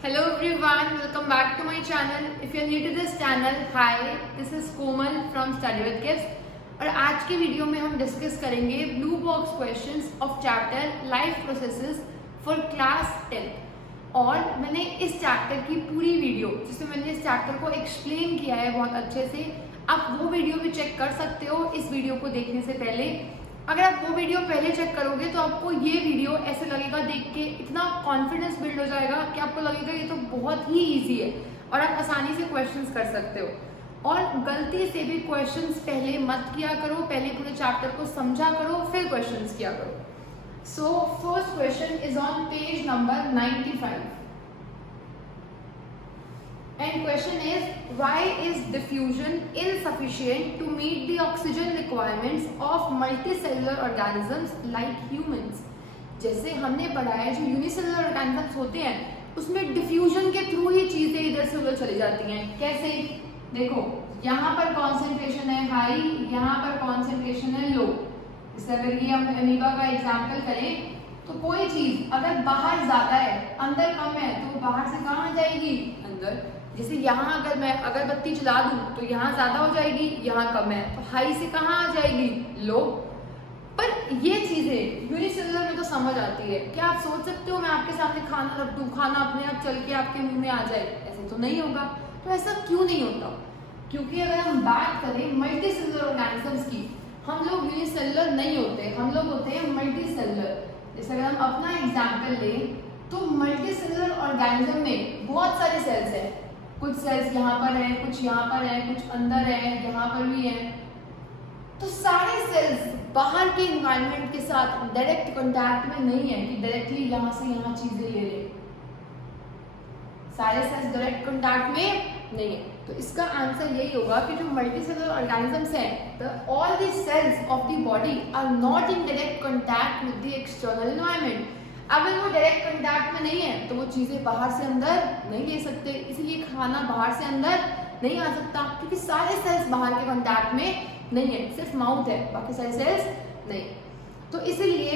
Hello everyone, welcome back to my channel. If you are new to this channel, hi, this is Komal from Study with Kids. और आज के video में हम discuss करेंगे blue box questions of chapter life processes for class 10th। और मैंने इस chapter की पूरी वीडियो जिसमें मैंने इस चैप्टर को एक्सप्लेन किया है बहुत अच्छे से, आप वो वीडियो भी चेक कर सकते हो इस वीडियो को देखने से पहले। अगर आप वो वीडियो पहले चेक करोगे तो आपको ये वीडियो ऐसे लगेगा, देख के इतना कॉन्फिडेंस बिल्ड हो जाएगा कि आपको लगेगा ये तो बहुत ही इजी है और आप आसानी से क्वेश्चंस कर सकते हो। और गलती से भी क्वेश्चंस पहले मत किया करो, पहले पूरे चैप्टर को समझा करो फिर क्वेश्चंस किया करो। So first question is on page number 95 and question is, why is diffusion insufficient to meet the oxygen requirements of multicellular organisms like humans? जैसे हमने पढ़ा है जो यूनिसेलुलर ऑर्गेनिजम्स होते हैं उसमें डिफ्यूजन के थ्रू ही चीजें इधर से उधर चली जाती हैं। कैसे? देखो, यहाँ पर कॉन्सेंट्रेशन है हाई, यहाँ पर कॉन्सेंट्रेशन है लो। जैसे अगर ये हम अमीबा का एग्जाम्पल करें तो कोई चीज अगर बाहर ज्यादा है अंदर कम है तो बाहर से कहाँ जाएगी? अंदर। जैसे यहाँ अगर मैं अगरबत्ती जला दूं तो यहाँ ज्यादा हो जाएगी, यहाँ कम है तो हाई से कहाँ आ जाएगी? लो। पर ये चीजें यूनिसेलुलर में तो समझ आती है। क्या आप सोच सकते हो मैं आपके सामने खाना रख दूं, खाना अपने आप चल के आपके मुंह में आ जाए? ऐसे तो नहीं होगा। तो ऐसा क्यों नहीं होता? क्योंकि अगर हम बात करें मल्टीसेलुलर ऑर्गेनिजम्स की, हम लोग यूनिसेलुलर नहीं होते, हम लोग होते हैं मल्टीसेलुलर। जैसे अगर हम अपना एग्जाम्पल लें तो मल्टीसेलुलर ऑर्गेनिज्म में बहुत सारे सेल्स हैं। कुछ सेल्स यहाँ पर है, कुछ यहाँ पर है, कुछ अंदर है, यहाँ पर भी है। तो सारे सेल्स बाहर के एनवायरनमेंट के साथ डायरेक्ट कांटेक्ट में नहीं है कि डायरेक्टली यहाँ से यहाँ चीजें ले ले। सारे सेल्स डायरेक्ट कांटेक्ट में नहीं है। तो इसका आंसर यही होगा कि जो मल्टीसेलुलर ऑर्गेनिजम्स हैं, all the cells of the body are not in direct contact with the external environment. अगर वो डायरेक्ट कांटेक्ट में नहीं है तो वो चीजें बाहर से अंदर नहीं ले सकते, इसलिए खाना बाहर से अंदर नहीं आ सकता क्योंकि सारे सेल्स बाहर के कांटेक्ट में नहीं है, सिर्फ माउथ है, बाकी सारे सेल्स नहीं। तो इसलिए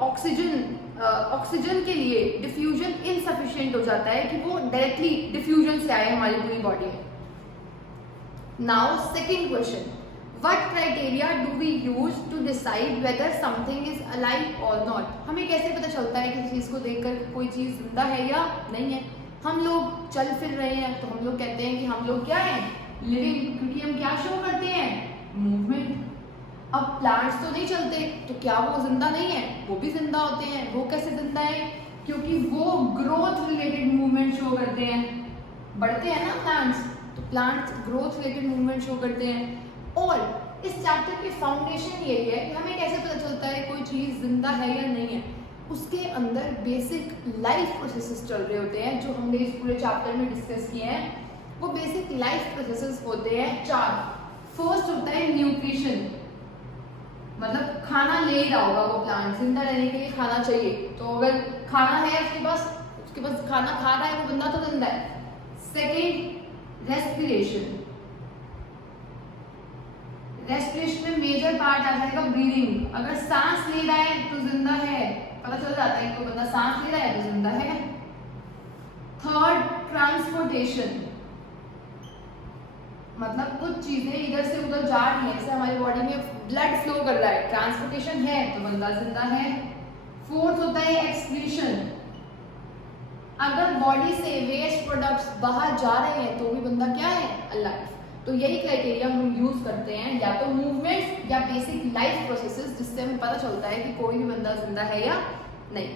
ऑक्सीजन के लिए डिफ्यूजन इनसफिशिएंट हो जाता है कि वो डायरेक्टली डिफ्यूजन से आए हमारी पूरी बॉडी में। Now second question, What criteria do we use to decide whether something is alive or not? हमें कैसे पता चलता है किसी चीज को देखकर कोई चीज जिंदा है या नहीं है? हम लोग चल फिर रहे हैं तो हम लोग कहते हैं कि हम लोग क्या हैं? लिविंग, क्योंकि हम क्या शो करते हैं? मूवमेंट। अब प्लांट्स तो नहीं चलते तो क्या वो जिंदा नहीं है? वो भी जिंदा होते हैं। वो कैसे जिंदा है? क्योंकि वो ग्रोथ रिलेटेड मूवमेंट शो करते हैं। बढ़ते हैं ना प्लांट्स, तो plants growth related movement show करते हैं। और इस चैप्टर की फाउंडेशन यही है कि हमें कैसे पता चलता है कोई चीज जिंदा है या नहीं है। उसके अंदर बेसिक लाइफ प्रोसेसेस चल रहे होते हैं जो हमने इस पूरे चैप्टर में डिस्कस किए हैं। वो बेसिक लाइफ प्रोसेसेस होते हैं 4। फर्स्ट होता है न्यूट्रिशन, मतलब खाना ले रहा होगा वो प्लांट, जिंदा रहने के लिए खाना चाहिए। तो अगर खाना है उसके पास खाना खा रहा है वो बंदा तो जिंदा है। Second, respiration. रेस्पिरेशन में मेजर पार्ट आ जाएगा ब्रीदिंग। अगर सांस ले रहा है तो जिंदा है, पता चल जाता है कि कोई बंदा सांस ले रहा है तो जिंदा है। थर्ड, ट्रांसपोर्टेशन, मतलब कुछ चीजें इधर से उधर जा रही है, जैसे हमारी बॉडी में ब्लड फ्लो कर रहा है, ट्रांसपोर्टेशन है तो बंदा जिंदा है। फोर्थ होता है एक्सक्रीशन, अगर बॉडी से वेस्ट प्रोडक्ट्स बाहर जा रहे हैं तो भी बंदा क्या है? अलाइव। तो यही क्राइटेरिया हम यूज करते हैं, या तो मूवमेंट या बेसिक लाइफ प्रोसेसेस, जिससे हमें पता चलता है कि कोई भी बंदा जिंदा है या नहीं।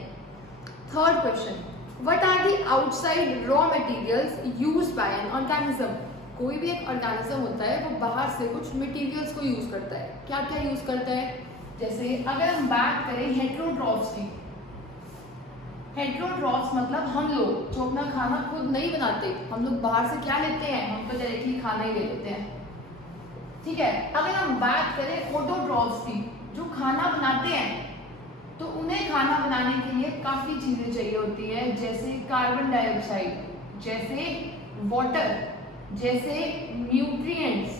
Third question, what are the outside raw materials used by an organism? कोई भी एक ऑर्गेनिज्म होता है वो बाहर से कुछ मटेरियल्स को यूज करता है। क्या क्या यूज करता है? जैसे अगर हम बात करें हेटेरोट्रॉफ्स की, हेटेरोट्रॉफ्स मतलब हम लोग जो अपना खाना खुद नहीं बनाते, हम लोग बाहर से क्या लेते हैं? हम तो डायरेक्टली खाना ही ले लेते हैं, ठीक है। अगर हम बात करें ऑटोट्रॉफ्स की, जो खाना बनाते हैं, तो उन्हें खाना बनाने के लिए काफी चीजें चाहिए होती है, जैसे कार्बन डाइऑक्साइड, जैसे वाटर, जैसे न्यूट्रिएंट्स।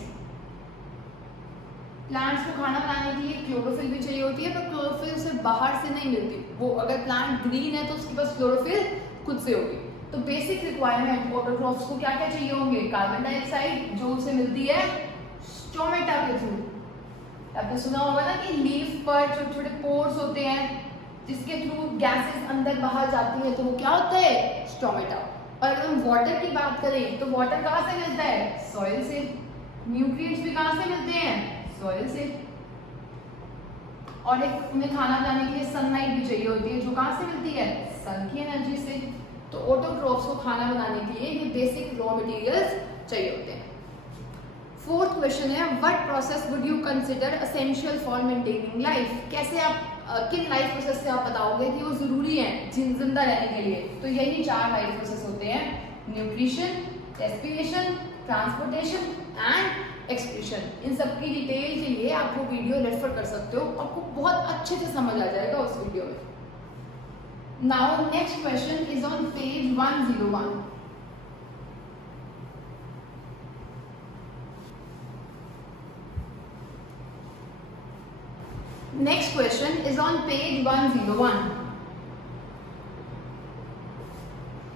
प्लांट्स को खाना बनाने के लिए क्लोरोफिल भी चाहिए होती है, पर क्लोरोफिल से बाहर से नहीं मिलती। वो अगर प्लांट ग्रीन है तो उसके पास क्लोरोफिल खुद से होगी। तो बेसिक रिक्वायरमेंट ऑटोट्रॉफ्स को क्या क्या चाहिए होंगे, कार्बन डाइऑक्साइड जो उसे मिलती है स्टोमेटा के थ्रू। आपने सुना होगा ना कि लीफ पर छोटे छोटे पोर्स होते हैं जिसके थ्रू गैसेस अंदर बाहर जाती हैं, तो वो क्या होता है स्टोमेटा। और अगर हम वाटर की बात करें तो वाटर कहाँ से मिलता है, सॉइल से। न्यूट्रिएंट्स भी कहाँ से मिलते हैं, सॉइल से। और एक उन्हें खाना बनाने के लिए सनलाइट भी चाहिए होती है जो कहाँ से मिलती है, सन की एनर्जी से। तो ऑटोट्रॉफ्स को खाना बनाने के लिए ये बेसिक रॉ मटेरियल्स चाहिए होते हैं। फोर्थ क्वेश्चन है, what process would you consider essential for maintaining life. कैसे आप किन लाइफ प्रोसेस से आप बताओगे कि वो जरूरी है जिंदा रहने के लिए। तो यही 4 लाइफ प्रोसेस होते हैं, nutrition, respiration, transportation and excretion. इन सब की डिटेल के लिए आप वो वीडियो रेफर कर सकते हो, आपको बहुत अच्छे से समझ आ जाएगा उस वीडियो में। Now next question is on page 101। Next question is on page 101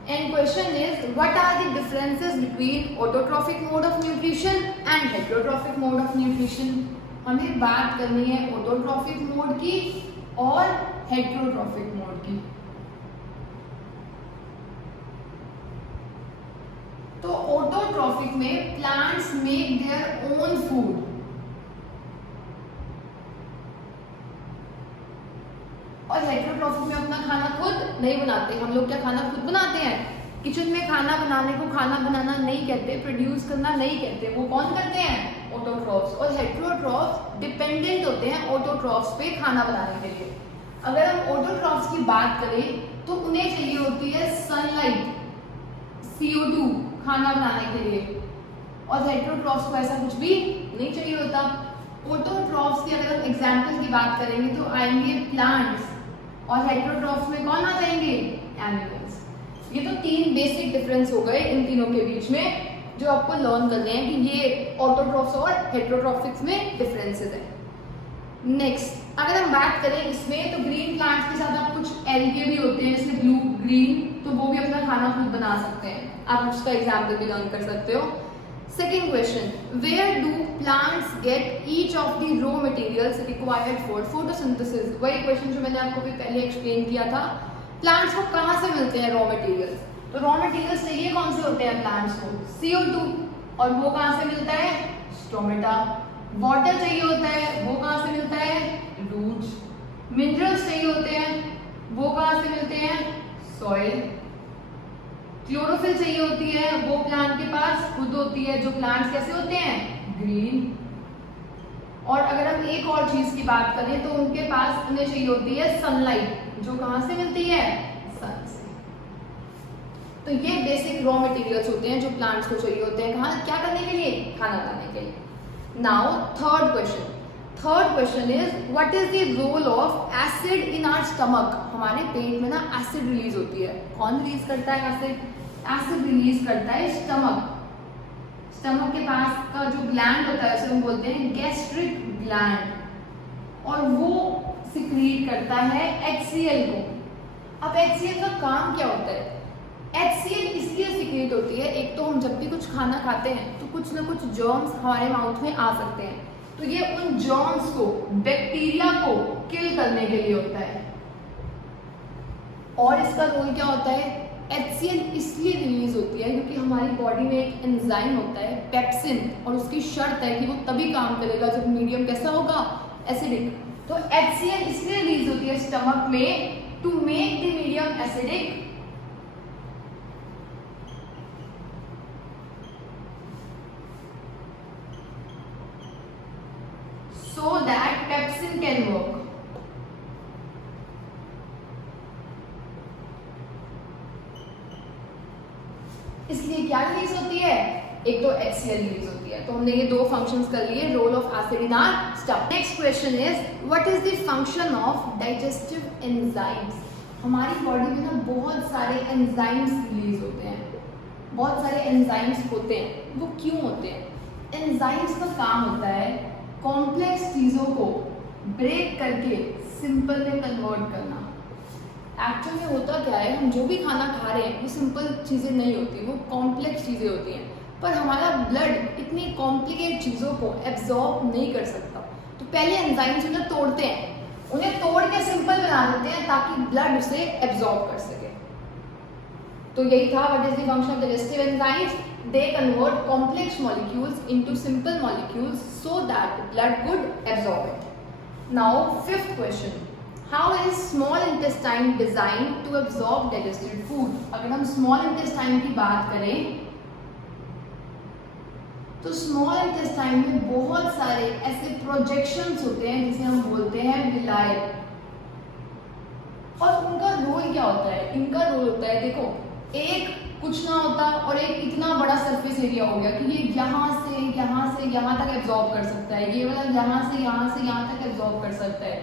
and question is, what are the differences between autotrophic mode of nutrition and heterotrophic mode of nutrition। हमें बात करनी है autotrophic mode की और heterotrophic mode की। तो autotrophic में plants make their own food, और हेटेरोट्रॉफिक में अपना खाना खुद नहीं बनाते। हम लोग क्या खाना खुद बनाते हैं, किचन में खाना बनाने को खाना बनाना नहीं कहते, प्रोड्यूस करना नहीं कहते, वो कौन करते हैं, ऑटोट्रॉफ्स। और हेटेरोट्रॉफ्स डिपेंडेंट होते हैं ऑटोट्रॉफ्स पे खाना बनाने के लिए। अगर हम ऑटोट्रॉफ्स की बात करें तो उन्हें चाहिए होती है सनलाइट, CO2 खाना बनाने के लिए, और हेटेरोट्रॉफ्स को ऐसा कुछ भी नहीं चाहिए होता। ऑटोट्रॉफ्स की अगर हम एग्जाम्पल की बात करेंगे तो आएंगे प्लांट्स, और हेटेरोट्रॉफ्स में कौन आ जाएंगे, एनिमल्स। ये तो 3 बेसिक डिफरेंस हो गए इन तीनों के बीच में जो आपको लर्न करने हैं कि ये ऑटोट्रॉफ्स और हेटेरोट्रॉफिक्स में डिफरेंसेस हैं। नेक्स्ट अगर हम बात करें इसमें तो ग्रीन प्लांट्स के साथ आप कुछ एल्गे भी होते हैं जैसे ब्लू ग्रीन, तो वो भी अपना खाना खुद बना सकते हैं, आप उसका एग्जाम्पल भी लर्न कर सकते हो। Second question, where do plants get each of the raw materials required for photosynthesis. वही क्वेश्चन जो मैंने आपको भी पहले एक्सप्लेन किया था, प्लांट्स को कहाँ से मिलते हैं रॉ मटेरियल्स। तो रॉ मटेरियल्स चाहिए कौन से होते हैं प्लांट्स को, CO2, और वो कहाँ से मिलता है, स्टोमेटा। वाटर चाहिए होता है, वो कहाँ से मिलता है, रूट्स। मिनरल्स चाहिए होते हैं, वो कहाँ से मिलते हैं, सॉइल। क्लोरोफिल चाहिए होती है, वो प्लांट के पास खुद होती है, जो प्लांट्स कैसे होते हैं, ग्रीन। और अगर हम एक और चीज की बात करें तो उनके पास उन्हें चाहिए होती है सनलाइट, जो कहां से मिलती है, सन से। तो ये बेसिक रॉ मटेरियल्स होते हैं जो प्लांट्स को चाहिए होते हैं, कहाँ क्या करने के लिए, खाना बनाने के लिए। Now third question is, what is the role of acid in our stomach. हमारे पेट में ना एसिड रिलीज होती है, कौन रिलीज करता है एसिड, एसिड रिलीज करता है स्टमक। स्टमक के पास का जो ग्लैंड होता है उसे हम बोलते हैं गैस्ट्रिक ग्लैंड, और वो सिक्रीट करता है HCl को। अब HCl का काम क्या होता है, HCl इसलिए सिक्रीट होती है, एक तो हम जब भी कुछ खाना खाते हैं तो कुछ ना कुछ जर्म्स हमारे माउथ में आ सकते हैं, तो ये उन जर्म्स को, बैक्टीरिया को किल करने के लिए होता है। और इसका रोल क्या होता है, HCl इसलिए रिलीज होती है क्योंकि हमारी बॉडी में एक एंजाइम होता है पेप्सिन, और उसकी शर्त है कि वो तभी काम करेगा जब मीडियम कैसा होगा, एसिडिक। तो HCl इसलिए रिलीज होती है स्टमक में to make the medium acidic, so that pepsin can work। इसलिए क्या रिलीज होती है, एक तो HCl रिलीज होती है। तो हमने ये 2 फंक्शंस कर लिए, role of acid in our stomach. Next question is, what is the function of digestive enzymes. हमारी बॉडी में ना बहुत सारे एंजाइम्स रिलीज होते हैं, बहुत सारे एंजाइम्स होते हैं, वो क्यों होते हैं। एंजाइम्स का काम होता है कॉम्प्लेक्स चीजों को ब्रेक करके सिंपल में कन्वर्ट करना। एक्चुअली में होता क्या है, हम जो भी खाना खा रहे हैं वो सिंपल चीज़ें नहीं होती, वो कॉम्प्लेक्स चीज़ें होती हैं। पर हमारा ब्लड इतनी कॉम्प्लिकेट चीज़ों को एब्जॉर्ब नहीं कर सकता, तो पहले एंजाइम्स उन्हें तोड़ते हैं, उन्हें तोड़ के सिंपल बना देते हैं ताकि ब्लड उसे एब्जॉर्ब कर सके। तो यही था what is the function of digestive enzymes. They convert complex molecules into simple molecules so that blood could absorb it. Now fifth question, how is small intestine design to absorb digested food. अगर हम small intestine की बात करें तो small intestine में बहुत सारे ऐसे प्रोजेक्शंस होते हैं जिसे हम बोलते हैं विलाय। और उनका रोल क्या होता है, इनका रोल होता है, देखो एक कुछ ना होता और एक इतना बड़ा सरफेस एरिया हो गया कि ये यहाँ से यहाँ तक एब्जॉर्ब कर सकता है, ये वाला यहाँ से यहाँ तक एब्जॉर्ब कर सकता है।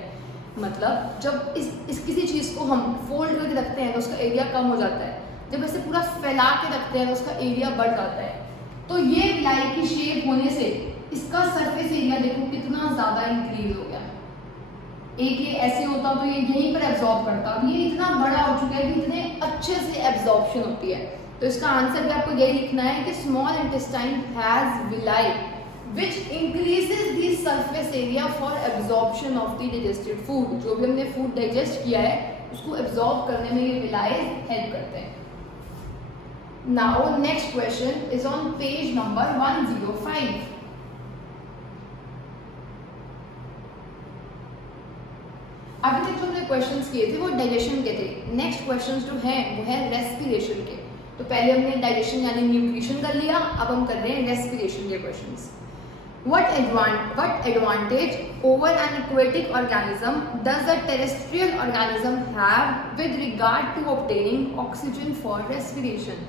मतलब जब इस किसी चीज़ को हम फोल्ड करके रखते हैं तो उसका एरिया कम हो जाता है, जब इसे पूरा फैला के रखते हैं तो उसका एरिया बढ़ जाता है। तो ये विलाई की शेप होने से इसका सरफेस एरिया देखो कितना ज़्यादा इंक्रीज हो गया। एक ये ऐसे होता तो ये यहीं पर एब्जॉर्ब करता, अब ये इतना बड़ा हो चुका है कि इतने अच्छे से एब्जॉर्प्शन होती है। तो इसका आंसर भी आपको यही लिखना है कि small intestine has villi which increases the surface area for absorption of the digested food. जो भी हमने फूड डाइजेस्ट किया है उसको एब्जॉर्ब करने में ये विलाई हेल्प करते हैं। Now next question is on page number 105. अभी तक जो हमने क्वेश्चंस किए थे वो डाइजेशन के थे। नेक्स्ट क्वेश्चंस जो हैं वो है रेस्पिरेशन के। तो पहले हमने डाइजेशन यानी न्यूट्रिशन कर लिया, अब हम कर रहे हैं रेस्पिरेशन के questions. What advantage over an aquatic organism does a terrestrial organism have with regard to obtaining oxygen for respiration?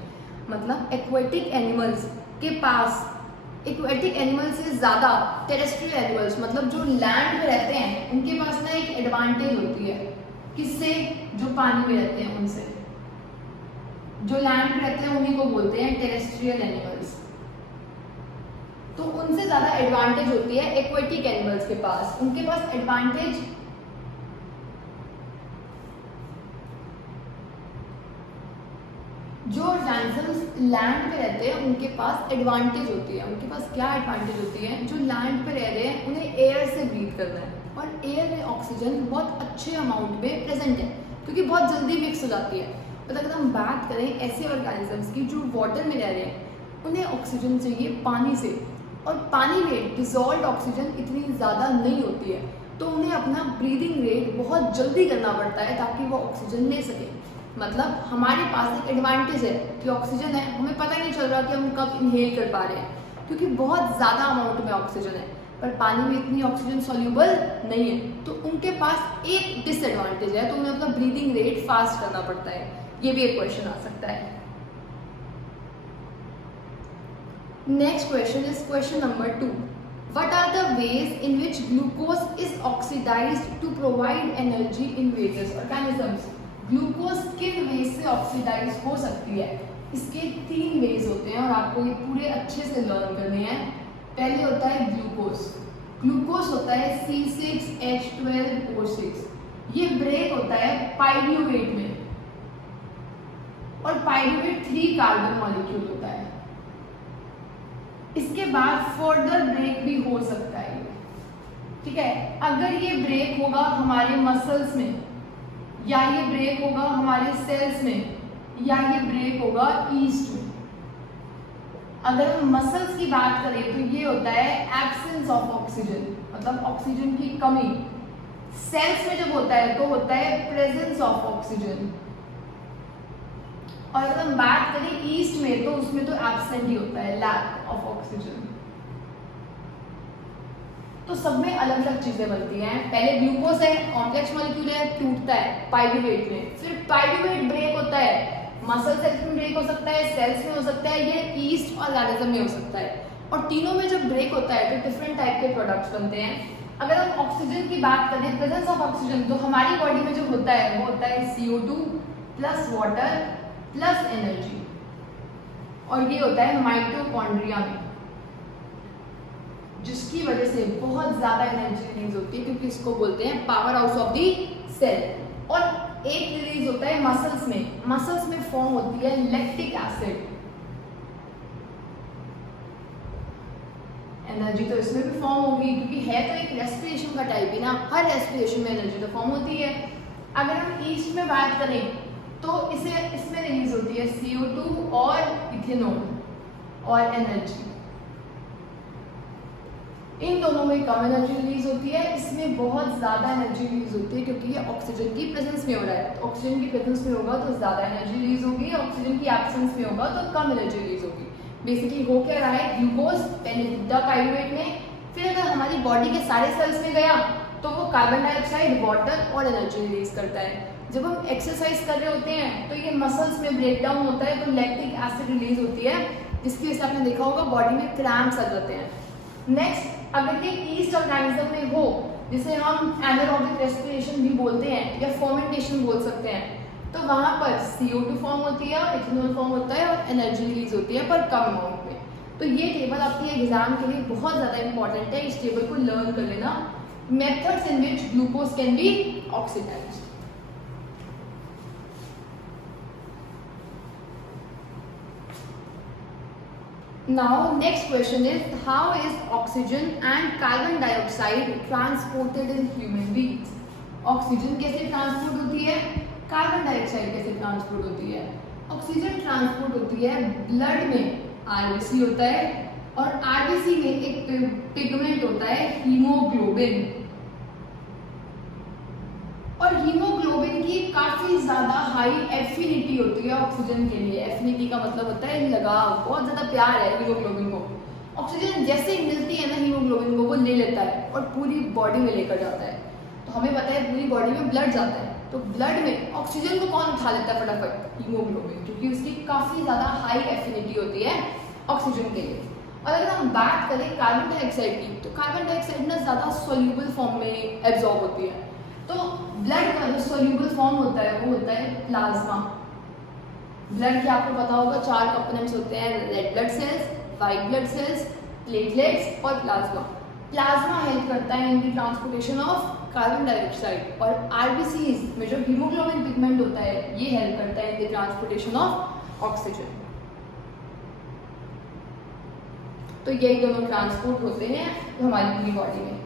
मतलब एक्वेटिक एनिमल्स के पास, एक्वेटिक एनिमल्स से ज़्यादा टेरेस्ट्रियल एनिमल्स मतलब जो लैंड पे रहते हैं उनके पास ना एक एडवांटेज होती है। किससे? जो पानी में रहते हैं उनसे। जो लैंड पे रहते हैं उन्हीं को बोलते हैं टेरेस्ट्रियल एनिमल्स। तो उनसे ज़्यादा एडवांटेज होती है एक्वेटिक एनिमल्स के पास। उनके पास एडवांटेज जो ऑर्गेनिजम्स लैंड पे रहते हैं उनके पास एडवांटेज होती है। उनके पास क्या एडवांटेज होती है? जो लैंड पे रह रहे हैं उन्हें एयर से ब्रीथ करना है और एयर में ऑक्सीजन बहुत अच्छे अमाउंट में प्रेजेंट है क्योंकि बहुत जल्दी मिक्स हो जाती है। पर अगर हम बात करें ऐसे ऑर्गेनिजम्स की जो वाटर में रह रहे हैं, उन्हें ऑक्सीजन चाहिए पानी से, और पानी में डिजॉल्व ऑक्सीजन इतनी ज़्यादा नहीं होती है, तो उन्हें अपना ब्रीदिंग रेट बहुत जल्दी करना पड़ता है ताकि वो ऑक्सीजन ले सके। मतलब हमारे पास एक एडवांटेज है कि ऑक्सीजन है, हमें पता ही नहीं चल रहा कि हम कब इनहेल कर पा रहे हैं क्योंकि बहुत ज़्यादा अमाउंट में ऑक्सीजन है, पर पानी में इतनी ऑक्सीजन सॉल्यूबल नहीं है। तो उनके पास एक डिसएडवांटेज है, तो उन्हें अपना ब्रीदिंग रेट फास्ट करना पड़ता है। ये भी एक क्वेश्चन आ सकता है। Next question is question number 2। What are the ways in which glucose is oxidized to provide energy in various organisms? Glucose किन वेज से ऑक्सीडाइज हो सकती है? इसके 3 वेज होते हैं और आपको ये पूरे अच्छे से लर्न करने हैं। पहले होता है ग्लूकोज। ग्लूकोज होता है C6H12O6। ये ब्रेक होता है पाइरूवेट में, और पाइरूवेट 3 कार्बन मॉलिक्यूल होता है। इसके बाद फर्दर ब्रेक भी हो सकता है, ठीक है। अगर ये ब्रेक होगा हमारे मसल्स में, या ये ब्रेक होगा हमारे सेल्स में, या ये ब्रेक होगा ईस्ट में। अगर हम मसल्स की बात करें तो ये होता है एब्सेंस ऑफ ऑक्सीजन, मतलब ऑक्सीजन की कमी। सेल्स में जब होता है तो होता है प्रेजेंस ऑफ ऑक्सीजन। और अगर हम बात करें ईस्ट में तो उसमें तो एब्सेंट ही होता है, लैक ऑफ ऑक्सीजन। तो सब में अलग अलग चीजें बनती हैं। पहले ग्लूकोज है, कॉम्प्लेक्स मॉलिक्यूल है, टूटता है पाइरूवेट में, फिर पाइरूवेट ब्रेक होता है, मसल सेल्स में ब्रेक हो सकता है, सेल्स में हो सकता है, ये ईस्ट ऑर्गेनिज्म में हो सकता है। और तीनों में जब ब्रेक होता है तो डिफरेंट टाइप के प्रोडक्ट्स बनते हैं। अगर हम ऑक्सीजन की बात करें, प्रेजेंस ऑफ ऑक्सीजन, तो हमारी बॉडी में जो होता है वो होता है CO2 plus water plus energy, और ये होता है माइटोकॉन्ड्रिया में, जिसकी वजह से बहुत ज्यादा एनर्जी रिलीज होती है क्योंकि इसको बोलते हैं power house of the cell. और एक रिलीज होता है मसल्स में फॉर्म होती है लैक्टिक एसिड। एनर्जी तो इसमें भी फॉर्म होगी क्योंकि है तो एक रेस्पिरेशन का टाइप ही ना, हर रेस्पिरेशन में एनर्जी तो फॉर्म होती है। अगर हम ईस्ट में बात करें तो इसमें रिलीज होती है CO2 और इथेनॉल और एनर्जी। इन दोनों में कम एनर्जी रिलीज होती है, इसमें बहुत ज़्यादा एनर्जी रिलीज होती है क्योंकि ये ऑक्सीजन की प्रेजेंस में हो रहा है। तो ऑक्सीजन की प्रेजेंस में होगा तो ज़्यादा एनर्जी रिलीज होगी, ऑक्सीजन की एब्सेंस में होगा तो कम एनर्जी रिलीज होगी। बेसिकली हो क्या रहा है, ग्लूकोज पहले दिखता पाइरूवेट में, फिर अगर हमारी बॉडी के सारे सेल्स में गया तो वो कार्बन डाइऑक्साइड, वाटर और एनर्जी रिलीज करता है। जब हम एक्सरसाइज कर रहे होते हैं तो ये मसल्स में ब्रेक डाउन होता है तो लैक्टिक एसिड रिलीज होती है, जिसकी वजह से आपने देखा होगा बॉडी में क्रैम्प्स आ जाते हैं। नेक्स्ट, अगर ये ईस्ट ऑर्गेनिज्म में हो, जिसे हम एनारोबिक रेस्पिरेशन भी बोलते हैं या फर्मेंटेशन बोल सकते हैं, तो वहाँ पर CO2 फॉर्म होती है, इथेनॉल फॉर्म होता है और एनर्जी रिलीज होती है पर कम अमाउंट में। तो ये टेबल आपके एग्जाम के लिए बहुत ज़्यादा इंपॉर्टेंट है, इस टेबल को लर्न कर लेना। Methods in which glucose can be oxidised. Now next question is, how is oxygen and carbon dioxide transported in human beings? Oxygen कैसे ट्रांसपोर्ट होती है, कार्बन डाइऑक्साइड कैसे ट्रांसपोर्ट होती है? ऑक्सीजन ट्रांसपोर्ट होती है ब्लड में, RBC होता है और RBC में एक पिगमेंट होता है हीमोग्लोबिन, और हीमोग्लोबिन की काफी ज्यादा हाई एफिनिटी होती है ऑक्सीजन के लिए। एफिनिटी का मतलब होता है लगाव, बहुत ज्यादा प्यार है हीमोग्लोबिन को। ऑक्सीजन जैसे ही मिलती है ना हीमोग्लोबिन को, वो ले लेता है और पूरी बॉडी में लेकर जाता है। तो हमें पता है पूरी बॉडी में ब्लड जाता है, तो ब्लड में ऑक्सीजन को कौन उठा लेता है फटाफट, हीमोग्लोबिन, क्योंकि उसकी काफी ज्यादा हाई एफिनिटी होती है ऑक्सीजन के लिए। और अगर हम बात करें कार्बन डाइऑक्साइड की, तो कार्बन डाइऑक्साइड ना ज्यादा सोल्यूबल फॉर्म में एब्जॉर्ब होती है। तो ब्लड का जो सोल्यूबल फॉर्म होता है वो होता है प्लाज्मा। ब्लड के आपको पता होगा 4 कंपोनेंट्स होते हैं, red blood cells, white blood cells, platelets और प्लाज्मा। प्लाज्मा हेल्प करता है in the transportation of carbon dioxide, और आरबीसीज में जो हीमोग्लोबिन पिगमेंट होता है ये हेल्प करता है in the transportation of oxygen. तो यही दोनों ट्रांसपोर्ट होते हैं हमारी पूरी बॉडी में।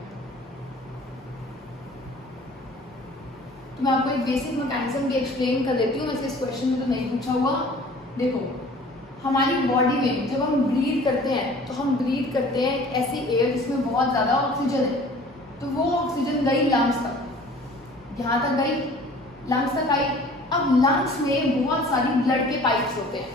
तो मैं आपको एक बेसिक मैकेनिज्म भी एक्सप्लेन कर देती हूँ, वैसे इस क्वेश्चन में तो नहीं पूछा हुआ। देखो, हमारी बॉडी में जब हम ब्रीथ करते हैं तो हम ब्रीथ करते हैं ऐसी एयर जिसमें बहुत ज़्यादा ऑक्सीजन है, तो वो ऑक्सीजन गई लंग्स तक, यहाँ तक गई, लंग्स तक आई। अब लंग्स में बहुत सारी ब्लड के पाइप्स होते हैं,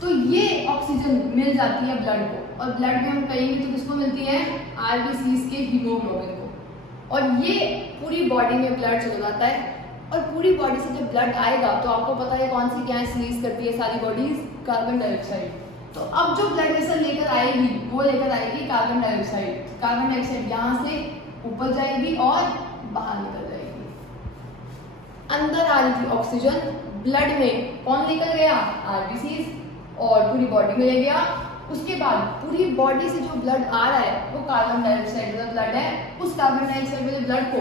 तो ये ऑक्सीजन मिल जाती है ब्लड को, और ब्लड में हम कहेंगे तो किसको मिलती है, आरबीसीज के हीमोग्लोबिन को, और ये पूरी बॉडी में ब्लड चला जाता है। और पूरी बॉडी से जब ब्लड आएगा तो आपको पता है कौन सी गैस रिलीज करती है सारी बॉडीज, कार्बन डाइऑक्साइड। तो अब जो ब्लड वेसल लेकर आएगी वो लेकर आएगी कार्बन डाइऑक्साइड। कार्बन डाइऑक्साइड यहाँ से ऊपर जाएगी और बाहर निकल जाएगी। अंदर आ रही थी ऑक्सीजन, ब्लड में कौन लेकर गया, आरबीसीज, और पूरी बॉडी में ले गया। उसके बाद पूरी बॉडी से जो ब्लड आ रहा है वो कार्बन डाइऑक्साइड का ब्लड है, उस कार्बन डाइऑक्साइड वाले ब्लड को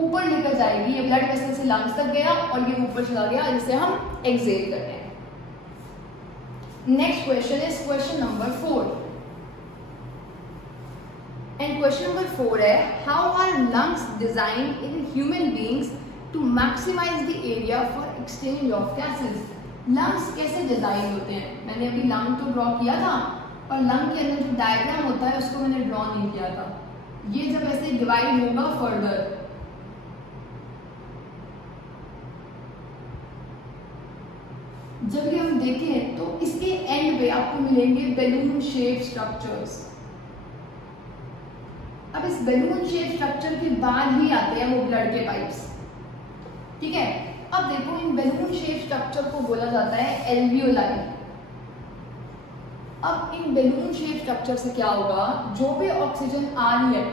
ऊपर लेकर जाएगी। ये ब्लड वेसल से लंग्स तक गया और ये ऊपर चला गया, जिसे हम एक्सहेल करते हैं। Next question is question number 4, and question number 4 है, how are lungs design in human beings to maximise the area for exchange of gases. Lungs कैसे डिजाइन होते हैं? मैंने अभी लंग तो ड्रॉ किया था, पर लंग के अंदर जो डायग्राम होता है उसको मैंने ड्रॉ नहीं किया था। ये जब ऐसे डिवाइड होगा फर्दर, जब ये हम देखें तो इसके एंड पे आपको मिलेंगे बैलून शेप स्ट्रक्चर्स। अब इस बैलून शेप स्ट्रक्चर के बाद ही आते हैं वो ब्लड के पाइप्स, ठीक है। अब देखो, इन बैलून शेप स्ट्रक्चर को बोला जाता है एल्वियोलाई। अब इन बैलून शेप स्ट्रक्चर से क्या होगा, जो भी ऑक्सीजन आ रही है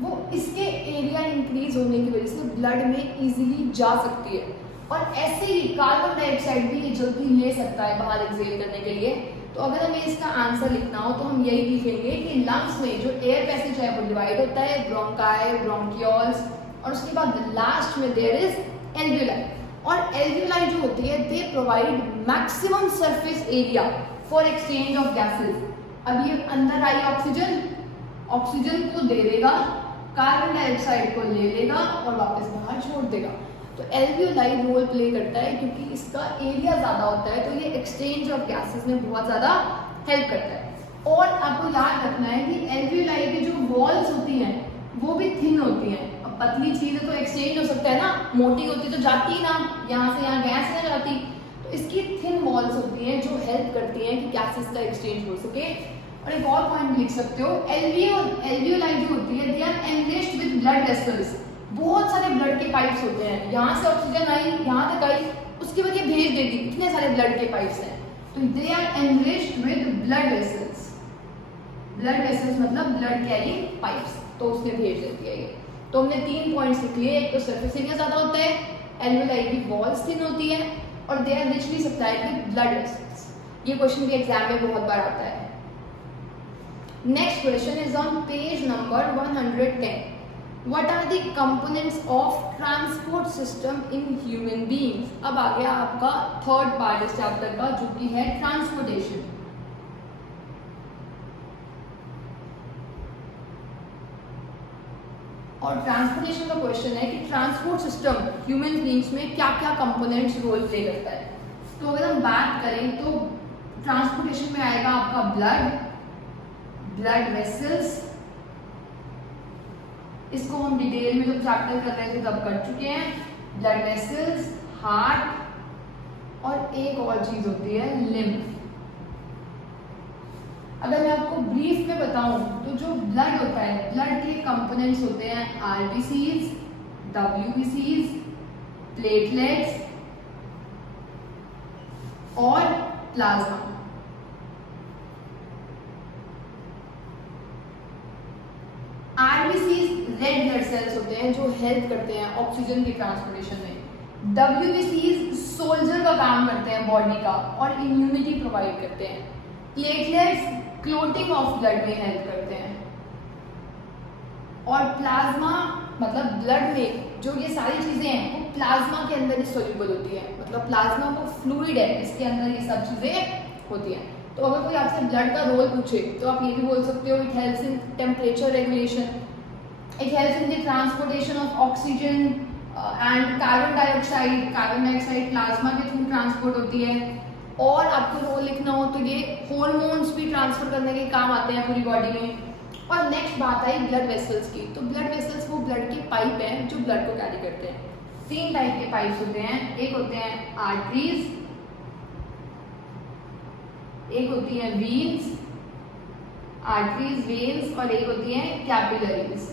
वो इसके एरिया इंक्रीज होने की वजह से ब्लड में इजीली जा सकती है, और ऐसे ही कार्बन डाइऑक्साइड भी ये जल्दी ले सकता है बाहर एक्सहेल करने के लिए। तो अगर हमें इसका आंसर लिखना हो तो हम यही लिखेंगे कि लंग्स में जो एयर पैसेज है वो डिवाइड होता है ब्रोंकाई, ब्रोंकियोल्स, और उसके बाद लास्ट में देयर इज एल्वियोलाई। और एल्वियोलाई जो होती है they provide maximum surface area for exchange of gases. अब ये अंदर आई ऑक्सीजन को दे देगा, कार्बन डाइऑक्साइड को ले लेगा और वापस बाहर छोड़ देगा। तो एल्वियोलाई रोल प्ले करता है क्योंकि इसका एरिया ज़्यादा होता है, तो ये एक्सचेंज ऑफ गैसेस में बहुत ज़्यादा हेल्प करता है। और आपको याद रखना है कि एल्वियोलाई की जो वॉल्स होती हैं वो भी थिन होती हैं। अब पतली चीज़ें तो एक्सचेंज हो सकता है ना, मोटी होती तो जाती ना, यहाँ से यहाँ गैस ना जाती। तो इसकी थिन वॉल्स होती हैं जो हेल्प करती हैं कि गैसेस का एक्सचेंज हो सके। और एक और पॉइंट लिख सकते हो, एल्वियोलाई जो होती है they are enriched with blood vessels. बहुत सारे ब्लड के पाइप्स होते हैं, यहाँ से ऑक्सीजन आई, यहाँ तक आई, उसके बाद ये भेज देगी, इतने सारे ब्लड के पाइप्स हैं। तो they are enriched with blood vessels. Blood vessels मतलब ब्लड कैरिंग पाइप्स, तो उसने भेज देती है ये। तो हमने 3 पॉइंट्स लिख लिए, एक तो सरफेस एरिया ज़्यादा होता है, एल्वियोलाई की वॉल्स थिन होती है, और they are richly supplied with blood vessels. ये क्वेश्चन भी एग्जाम में बहुत बार आता है। Next question is on page number 110। What are the components of transport system in human beings? अब आ गया आपका थर्ड पार्ट इस चैप्टर का, जो कि है ट्रांसपोर्टेशन। और ट्रांसपोर्टेशन का क्वेश्चन है कि ट्रांसपोर्ट सिस्टम ह्यूमन बींग्स में क्या क्या कंपोनेंट्स रोल प्ले करता है। तो अगर हम बात करें तो ट्रांसपोर्टेशन में आएगा आपका ब्लड वेसल्स। इसको हम डिटेल में जब चैप्टर कर रहे थे तब कर चुके हैं। ब्लड वेसल्स, हार्ट और एक और चीज होती है लिम्फ। अगर मैं आपको ब्रीफ में बताऊं तो जो ब्लड होता है, ब्लड के कंपोनेंट्स होते हैं आरबीसीज, डब्ल्यूबीसीज, प्लेटलेट्स और plasma. RBCs red blood cells होते हैं जो हेल्प करते हैं ऑक्सीजन की ट्रांसपोर्टेशन में। डब्ल्यूबीसीज सोल्जर का काम करते हैं बॉडी का और इम्यूनिटी प्रोवाइड करते हैं। प्लेटलेट्स क्लोटिंग ऑफ ब्लड में हेल्प करते हैं। और प्लाज्मा मतलब ब्लड में जो ये सारी चीजें हैं वो प्लाज्मा के अंदर ही सोल्यूबल होती है, मतलब प्लाज्मा वो फ्लूइड है, इसके अंदर ये सब चीजें होती हैं। तो अगर कोई आपसे ब्लड का रोल पूछे तो आप ये भी बोल सकते हो, it helps in temperature regulation, it helps in the transportation of oxygen and carbon dioxide plasma के थ्रू ट्रांसपोर्ट होती है। और आपको रोल लिखना हो तो ये हॉर्मोन्स भी ट्रांसफर करने के काम आते हैं पूरी बॉडी में। और नेक्स्ट बात आई ब्लड वेसल्स की। तो ब्लड वेसल्स वो ब्लड के पाइप हैं जो ब्लड को कैरी करते हैं। 3 टाइप के पाइप्स होते हैं, एक होते हैं आर्टरीज, एक होती है वीन्स, आर्टरीज, वेन्स, और एक होती है कैपिलरीज।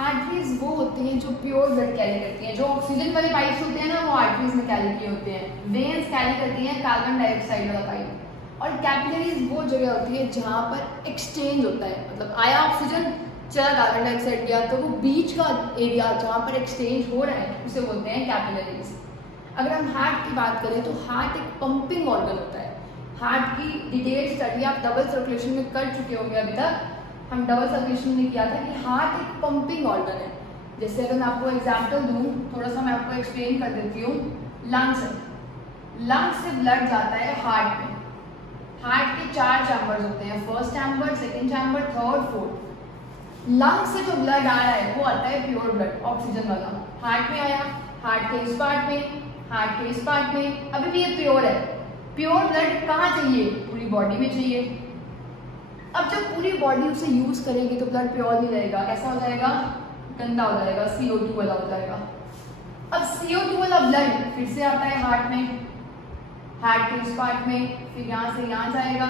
आर्टरीज वो होती हैं जो प्योर ब्लड कैरी करती हैं, जो ऑक्सीजन वाले पाइप्स होते हैं ना वो आर्टरीज में कैरी किए होते हैं। वेन्स कैरी करती हैं कार्बन डाइऑक्साइड वाला पाइप। और कैपिलरीज वो जगह होती है जहाँ पर एक्सचेंज होता है, मतलब आया ऑक्सीजन, चला कार्बन डाइऑक्साइड गया, तो वो बीच का एरिया जहाँ पर एक्सचेंज हो रहा है उसे बोलते हैं कैपिलरीज। अगर हम हार्ट की बात करें तो हार्ट एक पंपिंग ऑर्गन होता है। हार्ट की डिटेल स्टडी आप डबल सर्कुलेशन में कर चुके होंगे अभी तक। हम डबल सर्कुलेशन में किया था कि हार्ट एक पंपिंग ऑर्गन है। जैसे अगर मैं आपको एग्जाम्पल दूँ, थोड़ा सा मैं आपको एक्सप्लेन कर देती हूँ। लंग्स से ब्लड जाता है हार्ट में। हार्ट के 4 चैम्बर्स होते हैं, first chamber, second chamber, third, fourth. Lungs से जो ब्लड आ रहा है वो आता है प्योर ब्लड, ऑक्सीजन वाला। हार्ट में आया, हार्ट के इस पार्ट में, हार्ट के इस पार्ट में, अभी भी ये प्योर है। प्योर ब्लड कहाँ चाहिए? पूरी बॉडी में चाहिए। अब जब पूरी बॉडी उसे यूज करेगी तो ब्लड प्योर नहीं रहेगा, कैसा हो जाएगा? गंदा हो जाएगा, CO2 वाला हो जाएगा। अब CO2 वाला ब्लड फिर से आता है हार्ट में, हार्ट के इस पार्ट में, फिर यहाँ से यहाँ जाएगा,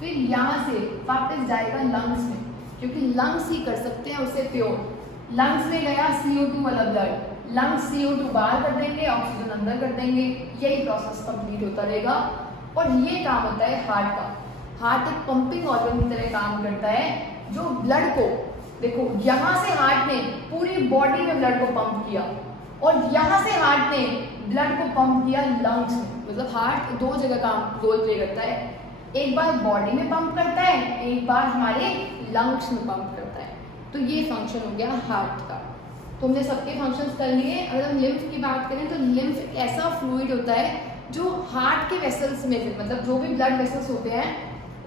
फिर यहाँ से वापस जाएगा लंग्स में, क्योंकि लंग्स ही कर सकते हैं उसे प्योर। लंग्स में गया CO2 वाला ब्लड, लंग्स CO2 बाहर कर देंगे, ऑक्सीजन अंदर कर देंगे, यही प्रोसेस कंप्लीट होता रहेगा। और ये काम होता है हार्ट का। हार्ट एक पंपिंग ऑर्गन की तरह काम करता है जो ब्लड को, देखो यहाँ से हार्ट ने पूरी बॉडी में ब्लड को पंप किया और यहाँ से हार्ट ने ब्लड को पंप किया लंग्स में। मतलब हार्ट 2 जगह काम रोल प्ले करता है, एक बार बॉडी में पंप करता है, एक बार हमारे लंग्स में पंप करता है। तो ये फंक्शन हो गया हार्ट का। तो हमने सबके फंक्शंस कर लिए। अगर हम लिम्फ की बात करें तो लिम्फ एक ऐसा फ्लूइड होता है जो हार्ट के वेसल्स में से, मतलब जो भी ब्लड वेसल्स होते हैं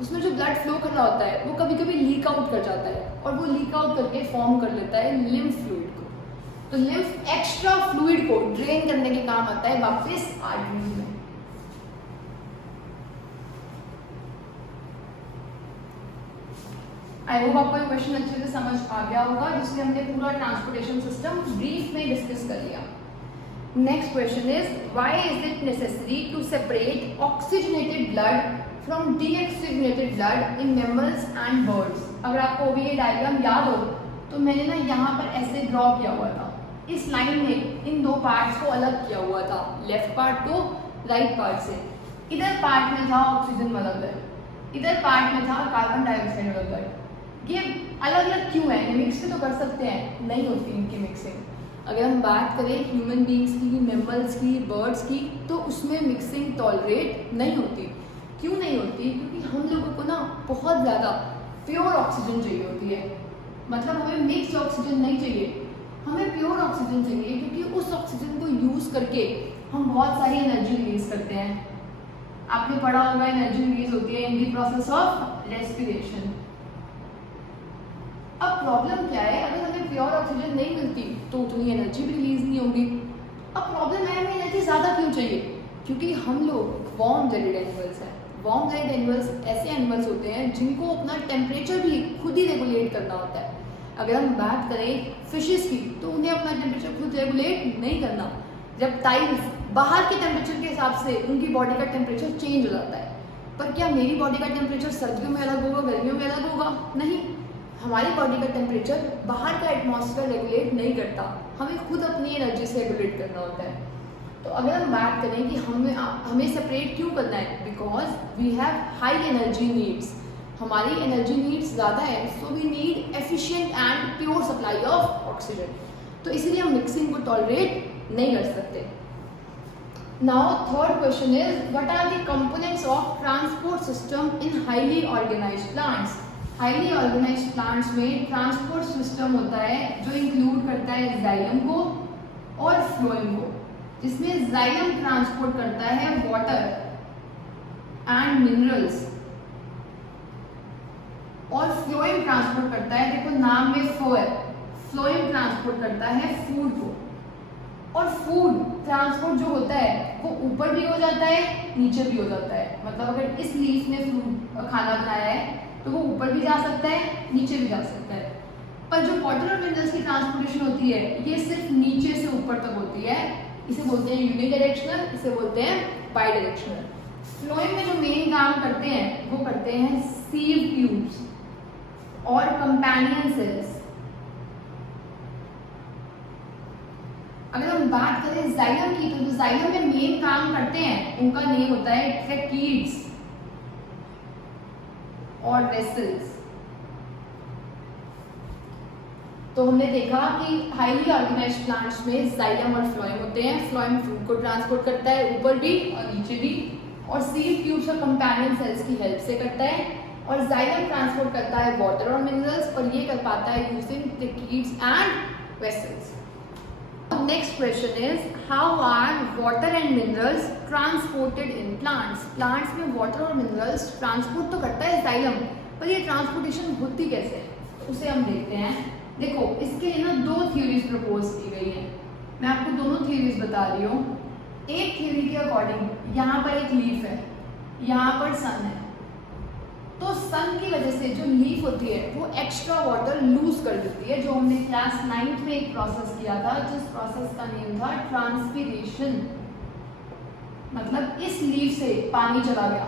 उसमें जो ब्लड फ्लो कर रहा होता है वो कभी कभी लीक आउट कर जाता है, और वो लीक आउट करके फॉर्म कर लेता है लिम्फ फ्लूइड को। तो लिम्फ एक्स्ट्रा फ्लूइड को ड्रेन करने के काम आता है वापस आर्टरीज में। आई होप आपको ये क्वेश्चन अच्छे से समझ आ गया होगा, जिसमें हमने पूरा ट्रांसपोर्टेशन सिस्टम ब्रीफ में डिस्कस कर लिया। Next question is why is it necessary to separate oxygenated blood from deoxygenated blood in mammals and birds. अगर आपको भी ये डायग्राम याद हो तो मैंने ना यहाँ पर ऐसे ड्रॉ किया हुआ था, इस लाइन में इन दो पार्ट्स को अलग किया हुआ था, लेफ्ट पार्ट को राइट पार्ट से। इधर पार्ट में था ऑक्सीजन वाला ब्लड, इधर पार्ट में था कार्बन डाइऑक्साइड वाला ब्लड। ये अलग अलग क्यों है? मिक्स भी तो कर सकते हैं, नहीं होती इनकी मिक्सिंग। अगर हम बात करें ह्यूमन बींग्स की, मैमल्स की, बर्ड्स की, तो उसमें मिक्सिंग टॉलरेट नहीं होती। क्यों नहीं होती? क्योंकि हम लोगों को ना बहुत ज़्यादा प्योर ऑक्सीजन चाहिए होती है। मतलब हमें मिक्स ऑक्सीजन नहीं चाहिए, हमें प्योर ऑक्सीजन चाहिए, क्योंकि उस ऑक्सीजन को यूज़ करके हम बहुत सारी एनर्जी रिलीज करते हैं। आपने पढ़ा होगा एनर्जी रिलीज होती है in the process of respiration. अब प्रॉब्लम क्या है? अगर हमें प्योर ऑक्सीजन नहीं मिलती तो उतनी एनर्जी भी रिलीज नहीं होगी। अब प्रॉब्लम है हमें एनर्जी ज़्यादा क्यों चाहिए? क्योंकि हम लोग वार्म ब्लडेड एनिमल्स हैं। वार्म ब्लडेड एनिमल्स ऐसे एनिमल्स होते हैं जिनको अपना टेम्परेचर भी खुद ही रेगुलेट करना होता है। अगर हम बात करें फिशेस की तो उन्हें अपना टेम्परेचर खुद रेगुलेट नहीं करना। जब टाइल्स बाहर के टेम्परेचर के हिसाब से उनकी बॉडी का टेम्परेचर चेंज हो जाता है, पर क्या मेरी बॉडी का टेम्परेचर सर्दियों में अलग होगा, गर्मियों में अलग होगा? नहीं, हमारी बॉडी का टेम्परेचर बाहर का एटमॉस्फेयर रेगुलेट नहीं करता, हमें खुद अपनी एनर्जी से रेगुलेट करना होता है। तो अगर हम बात करें कि हमें सेपरेट क्यों करना है, because we have high energy needs, हमारी एनर्जी नीड्स ज़्यादा है, so we need efficient and pure supply of oxygen. तो इसीलिए हम मिक्सिंग को टॉलरेट नहीं कर सकते। Now third question is what are the components of transport system in highly organised plants. Highly organised plants में ट्रांसपोर्ट सिस्टम होता है जो इंक्लूड करता है जाइलम को और फ्लोएम को, जिसमें जाइलम ट्रांसपोर्ट करता है वाटर एंड मिनरल्स और फ्लोएम ट्रांसपोर्ट करता है, देखो नाम में फ्लो है, फ्लोएम ट्रांसपोर्ट करता है फूड को। और फूड ट्रांसपोर्ट जो होता है वो ऊपर भी हो जाता है, नीचे भी हो जाता है। मतलब अगर इस लीफ ने फ्रूट खाना बनाया है तो वो ऊपर भी जा सकता है, नीचे भी जा सकता है। पर जो वाटर और मिनरल्स की ट्रांसपोर्टेशन होती है ये सिर्फ नीचे से ऊपर तक होती है। इसे बोलते हैं यूनिडायरेक्शनल, इसे बोलते हैं बाई डायरेक्शनल। फ्लोएम में जो मेन काम करते हैं वो करते हैं सीव ट्यूब्स और कंपेनियन सेल्स। अगर हम बात करें जाइलम की तो जो जाइलम में मेन काम करते हैं उनका नेम होता है ट्रैकीड्स और वेसल्स। तो हमने देखा कि हाईली ऑर्गेनाइज्ड प्लांट्स में जाइलम और फ्लोएम होते हैं। फ्लोएम फूड को ट्रांसपोर्ट करता है ऊपर भी और नीचे भी, और सीव ट्यूब्स और कंपेनियन सेल्स की हेल्प से करता है। और जाइलम ट्रांसपोर्ट करता है वाटर और मिनरल्स, और ये कर पाता है using tracheids and vessels. Next question is how are water and minerals transported in plants. Plants में वाटर और मिनरल्स ट्रांसपोर्ट तो करता है जाइलम, पर ये ट्रांसपोर्टेशन होती कैसे है उसे हम देखते हैं। देखो इसके लिए ना दो थ्योरीज प्रपोज की गई है, मैं आपको दोनों थ्योरीज बता रही हूँ। एक थ्योरी के अकॉर्डिंग यहाँ पर एक लीफ है, यहाँ पर सन है, तो सन की वजह से जो लीफ होती है वो एक्स्ट्रा वाटर लूज कर देती है, जो हमने क्लास 9th में एक प्रोसेस किया था जिस प्रोसेस का नेम था ट्रांसपीरेशन। मतलब इस लीफ से पानी चला गया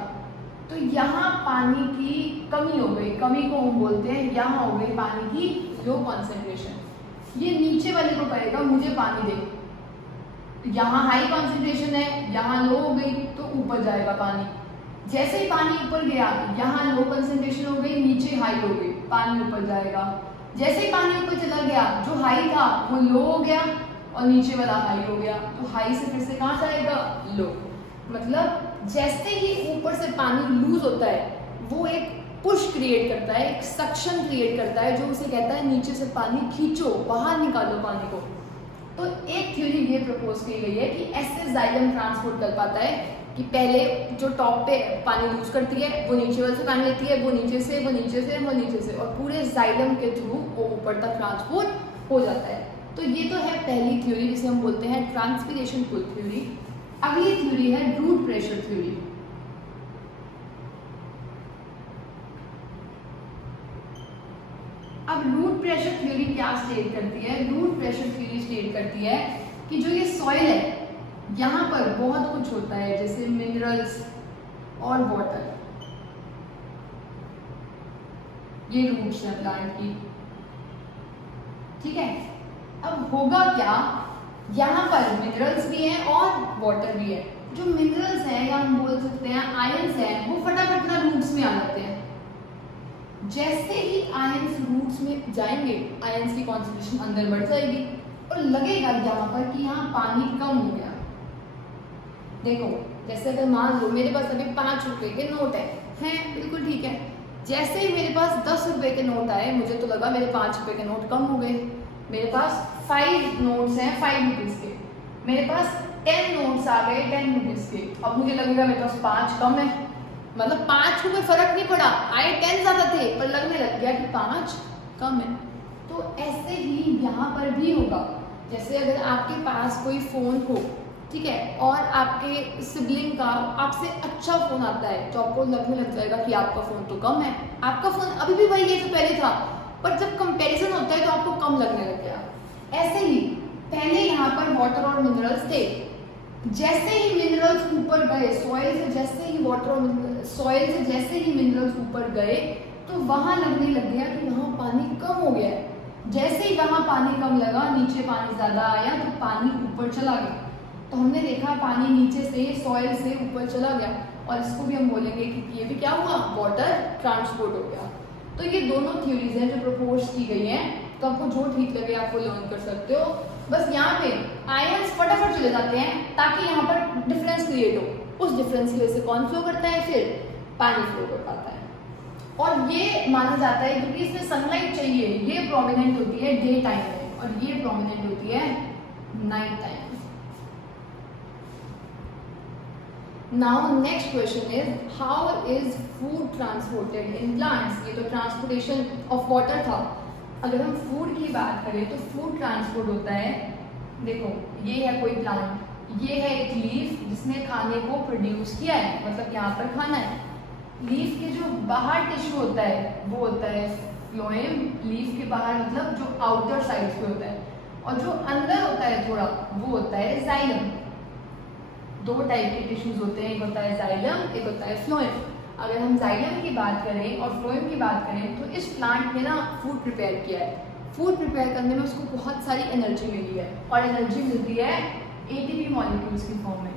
तो यहाँ पानी की कमी हो गई, कमी को हम बोलते हैं यहाँ हो गई पानी की लो कॉन्सेंट्रेशन। ये नीचे वाले को कहेगा मुझे पानी दे, यहाँ हाई कॉन्सेंट्रेशन है, यहाँ लो हो गई तो ऊपर जाएगा पानी। जैसे ही पानी ऊपर गया यहाँ लो कंसंट्रेशन हो गई, नीचे हाई हो गई, पानी ऊपर जाएगा। जैसे ही पानी ऊपर चला गया जो हाई था वो लो हो गया और नीचे वाला हाई हो गया, तो हाई से फिर से कहाँ जाएगा, लो। मतलब जैसे ही ऊपर से पानी लूज होता है वो एक पुश क्रिएट करता है, एक सक्शन क्रिएट करता है जो उसे कहता है नीचे से पानी खींचो, बाहर निकालो पानी को। तो एक थ्योरी ये प्रपोज की गई है कि ऐसे जाइलम ट्रांसपोर्ट कर पाता है कि पहले जो टॉप पे पानी लूज करती है वो नीचे वाले से पानी लेती है, वो नीचे से, वो नीचे से, वो नीचे से, और पूरे जाइलम के थ्रू वो ऊपर तक ट्रांसपोर्ट हो जाता है। तो ये तो है पहली थ्योरी जिसे हम बोलते हैं ट्रांसपिरेशन पुल थ्योरी। अगली थ्योरी है रूट प्रेशर थ्योरी। अब रूट प्रेशर थ्योरी क्या स्टेट करती है? रूट प्रेशर थ्योरी स्टेट करती है कि जो ये सॉइल है यहाँ पर बहुत कुछ होता है, जैसे मिनरल्स और वाटर, ये रूट्स है प्लांट की, ठीक है। अब होगा क्या, यहाँ पर मिनरल्स भी हैं और वाटर भी है। जो मिनरल्स हैं या हम बोल सकते हैं आयंस हैं, वो फटाफट ना रूट्स में आ जाते हैं। जैसे ही आयंस रूट्स में जाएंगे, आयंस की कॉन्सेंट्रेशन अंदर बढ़ जाएगी और लगेगा यहाँ पर कि यहाँ पानी कम हो गया। देखो, जैसे अगर मान लो मेरे पास अभी 5 रुपए के नोट है बिल्कुल ठीक है। जैसे ही मेरे पास 10 रुपए के नोट आए, मुझे तो लगा मेरे 5 रुपए के नोट कम हो गए। मेरे पास 5 नोट्स हैं 5 रुपीज़ के, मेरे पास 10 नोट्स आ गए 10 रुपीज़ के। अब मुझे लगेगा मेरे पास 5 कम है, मतलब 5 रुपये फर्क नहीं पड़ा, आए 10 ज़्यादा थे पर लगने लग गया कि 5 कम है। तो ऐसे ही यहाँ पर भी होगा। जैसे अगर आपके पास कोई फ़ोन हो, ठीक है, और आपके सिबलिंग का आपसे अच्छा फ़ोन आता है, तो आपको लगने लग जाएगा कि आपका फ़ोन तो कम है, आपका फ़ोन अभी भी वही है जो पहले था, पर जब कंपैरिजन होता है तो आपको कम लगने लग गया। ऐसे ही पहले यहाँ पर वाटर और मिनरल्स थे, जैसे ही मिनरल्स ऊपर गए, सॉइल से जैसे ही वाटर और सॉइल से जैसे ही मिनरल्स ऊपर गए, तो वहाँ लगने लग गया कि यहाँ पानी कम हो गया है। जैसे ही वहाँ पानी कम लगा, नीचे पानी ज़्यादा आया तो पानी ऊपर चला गया। तो हमने देखा पानी नीचे से सॉइल से ऊपर चला गया, और इसको भी हम बोलेंगे कि ये भी क्या हुआ, वाटर ट्रांसपोर्ट हो गया। तो ये दोनों थ्योरीज हैं जो प्रपोज की गई हैं। तो आपको जो ठीक लगे आप वो लर्न कर सकते हो। बस यहाँ पे आयंस फटाफट चले जाते हैं ताकि यहाँ पर डिफरेंस क्रिएट हो। उस डिफरेंस की वजह से कौन फ्लो करता है, फिर पानी फ्लो कर पाता है। और ये माना जाता है क्योंकि इसमें सनलाइट चाहिए। ये प्रोमिनेंट होती है डे टाइम में और ये प्रोमिनेंट होती है night time. Now next question is how is food transported in plants? ये तो ट्रांसपोर्टेशन ऑफ वाटर था। अगर हम फूड की बात करें तो फूड ट्रांसपोर्ट होता है, देखो ये है कोई प्लांट, ये है एक लीफ जिसने खाने को प्रोड्यूस किया है, मतलब यहाँ पर खाना है। लीफ के जो बाहर टिश्यू होता है वो होता है फ्लोएम, लीफ के बाहर मतलब जो आउटर साइड पे होता है, और जो अंदर होता है थोड़ा वो होता है जाइलम। दो टाइप के टिश्यूज होते हैं, एक होता है जाइलम, एक होता है फ्लोएम। अगर हम जाइलम की बात करें और फ्लोएम की बात करें तो इस प्लांट ने ना फूड प्रिपेयर किया है। फूड प्रिपेयर करने में उसको बहुत सारी एनर्जी मिली है, और एनर्जी मिलती है एटीपी मॉलिक्यूल्स की फॉर्म में।